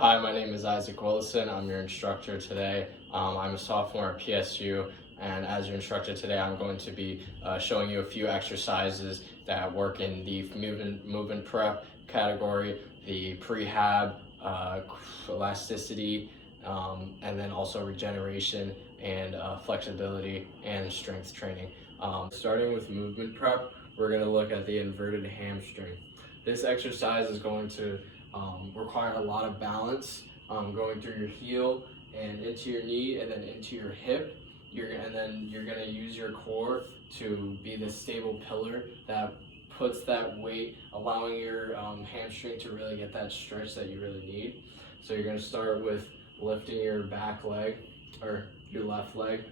Hi, my name is Isaac Willison. I'm your instructor today. I'm a sophomore at PSU, and as your instructor today, I'm going to be showing you a few exercises that work in the movement prep category, the prehab, elasticity, and then also regeneration and flexibility and strength training. Starting with movement prep, we're going to look at the inverted hamstring. This exercise is going to require a lot of balance, going through your heel and into your knee and then into your hip. And then you're going to use your core to be the stable pillar that puts that weight, allowing your hamstring to really get that stretch that you really need. So you're going to start with lifting your back leg or your left leg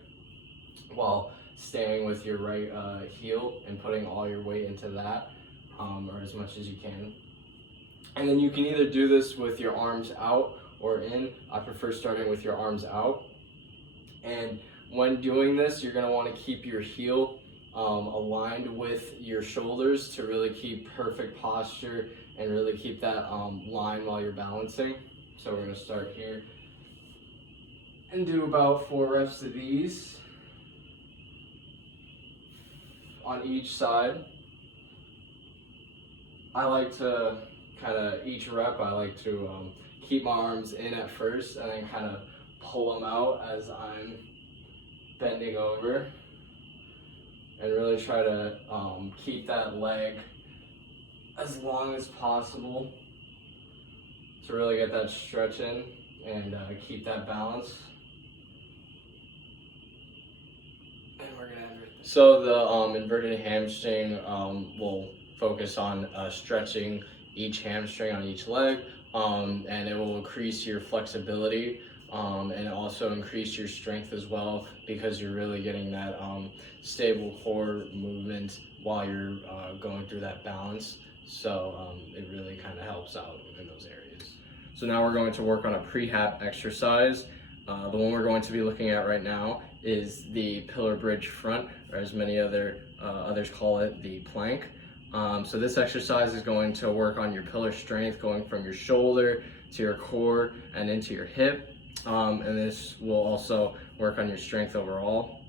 while staying with your right heel and putting all your weight into that, or as much as you can. And then you can either do this with your arms out or in. I prefer starting with your arms out. And when doing this, you're going to want to keep your heel aligned with your shoulders to really keep perfect posture and really keep that line while you're balancing. So we're going to start here and do about 4 reps of these on each side. I like to each rep, I like to keep my arms in at first and then kind of pull them out as I'm bending over, and really try to keep that leg as long as possible to really get that stretch in and keep that balance. And we're gonna invert this. So the inverted hamstring will focus on stretching each hamstring on each leg, and it will increase your flexibility and also increase your strength as well, because you're really getting that stable core movement while you're going through that balance. So it really kind of helps out in those areas. So now we're going to work on a prehab exercise. The one we're going to be looking at right now is the pillar bridge front, or as many others call it, the plank. So this exercise is going to work on your pillar strength, going from your shoulder to your core and into your hip. And this will also work on your strength overall.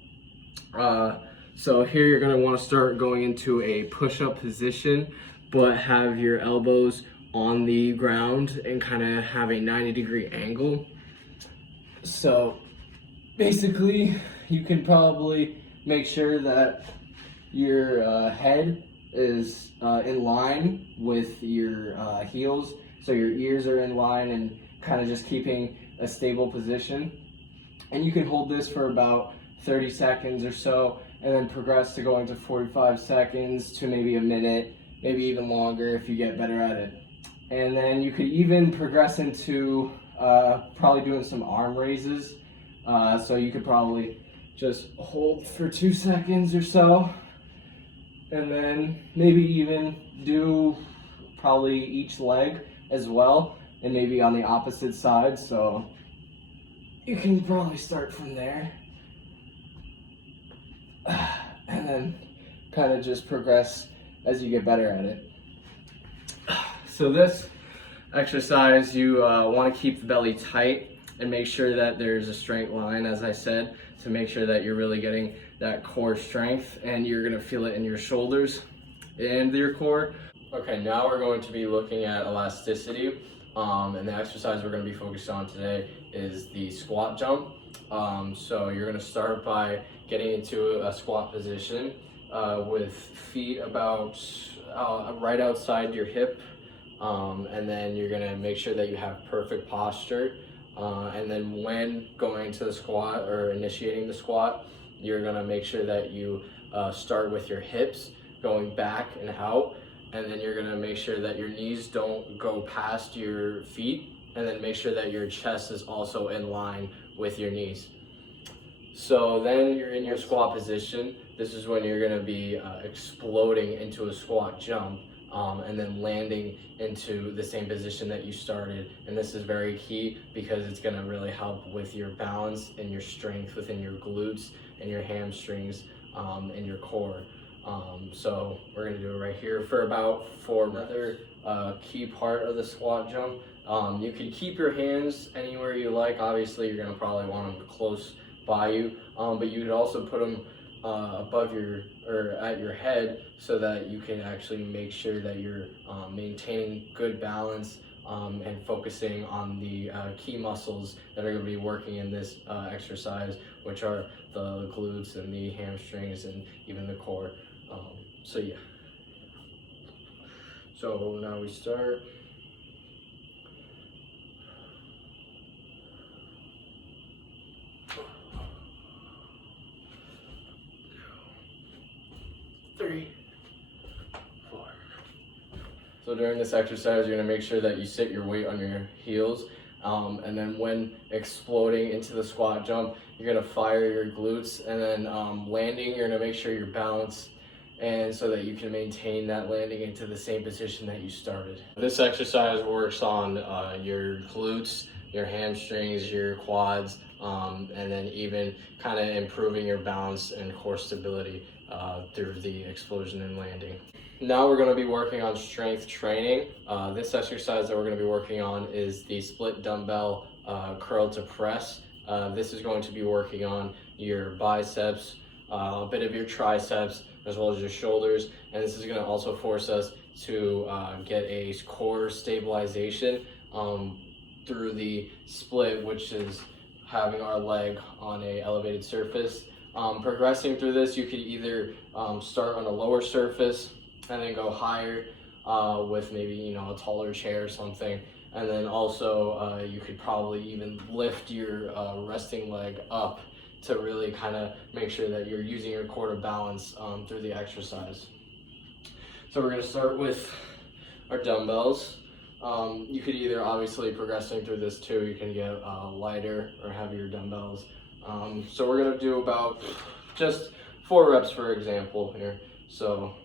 So here you're going to want to start going into a push-up position, but have your elbows on the ground and kind of have a 90-degree angle. So basically, you can probably make sure that your head is in line with your heels, so your ears are in line and kind of just keeping a stable position. And you can hold this for about 30 seconds or so, and then progress to going to 45 seconds to maybe a minute, maybe even longer if you get better at it. And then you could even progress into probably doing some arm raises. So you could probably just hold for 2 seconds or so, and then maybe even do probably each leg as well, and maybe on the opposite side. So you can probably start from there and then kind of just progress as you get better at it. So this exercise, you want to keep the belly tight and make sure that there's a straight line, as I said, to make sure that you're really getting that core strength, and you're going to feel it in your shoulders and your core. Okay, now we're going to be looking at elasticity, and the exercise we're going to be focused on today is the squat jump. So you're going to start by getting into a squat position with feet about right outside your hip, and then you're going to make sure that you have perfect posture. And then when going into the squat or initiating the squat, you're going to make sure that you start with your hips going back and out, and then you're going to make sure that your knees don't go past your feet, and then make sure that your chest is also in line with your knees. So then you're in your squat position. This is when you're going to be exploding into a squat jump, and then landing into the same position that you started. And this is very key because it's going to really help with your balance and your strength within your glutes and your hamstrings and your core. So we're going to do it right here for about 4 reps. Another key part of the squat jump You can keep your hands anywhere you like. Obviously, you're going to probably want them close by you, but you could also put them above your or at your head so that you can actually make sure that you're maintaining good balance and focusing on the key muscles that are going to be working in this exercise, which are the glutes and the hamstrings and even the core. So yeah. So now we start. Three, four. So during this exercise, you're gonna make sure that you sit your weight on your heels, and then when exploding into the squat jump, you're gonna fire your glutes, and then landing, you're gonna make sure you're balanced, and so that you can maintain that landing into the same position that you started. This exercise works on your glutes, your hamstrings, your quads, and then even kind of improving your balance and core stability through the explosion and landing. Now we're going to be working on strength training. This exercise that we're going to be working on is the split dumbbell curl to press. This is going to be working on your biceps, a bit of your triceps, as well as your shoulders, and this is going to also force us to get a core stabilization through the split, which is having our leg on a elevated surface. Progressing through this, you could either start on a lower surface and then go higher with maybe a taller chair or something, and then also you could probably even lift your resting leg up to really kind of make sure that you're using your core to balance through the exercise. So we're going to start with our dumbbells. You could either, obviously progressing through this too, you can get lighter or heavier dumbbells. So we're going to do about just 4 reps, for example, here. So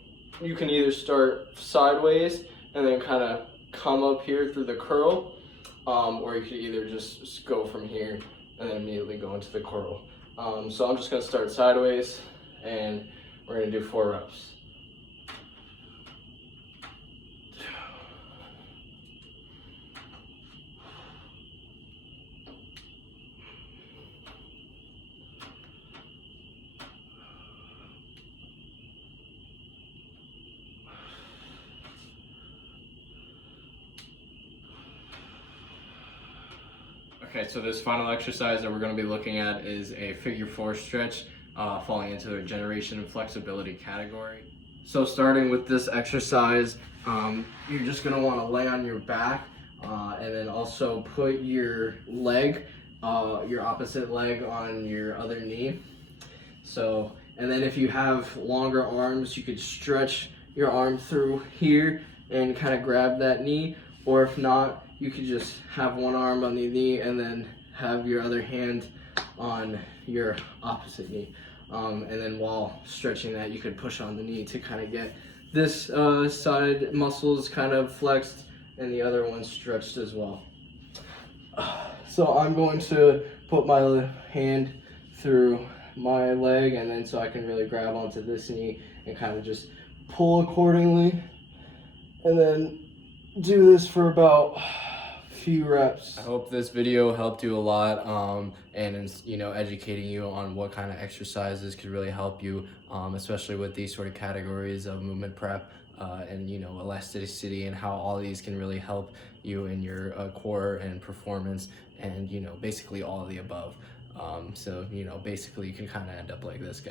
you can either start sideways and then kind of come up here through the curl, or you could either just go from here and then immediately go into the curl. So I'm just going to start sideways, and we're going to do 4 reps. Okay, so this final exercise that we're going to be looking at is a figure 4 stretch, falling into the regeneration and flexibility category. So starting with this exercise, you're just going to want to lay on your back, and then also put your leg, your opposite leg, on your other knee. So, and then if you have longer arms, you could stretch your arm through here and kind of grab that knee, or if not, you could just have one arm on the knee and then have your other hand on your opposite knee. And then while stretching that, you could push on the knee to kind of get this side muscles kind of flexed and the other one stretched as well. So I'm going to put my hand through my leg, and then so I can really grab onto this knee and kind of just pull accordingly, and then do this for about few reps. I hope this video helped you a lot, and educating you on what kind of exercises could really help you, especially with these sort of categories of movement prep and elasticity, and how all these can really help you in your core and performance, and basically all of the above. So basically you can kind of end up like this guy.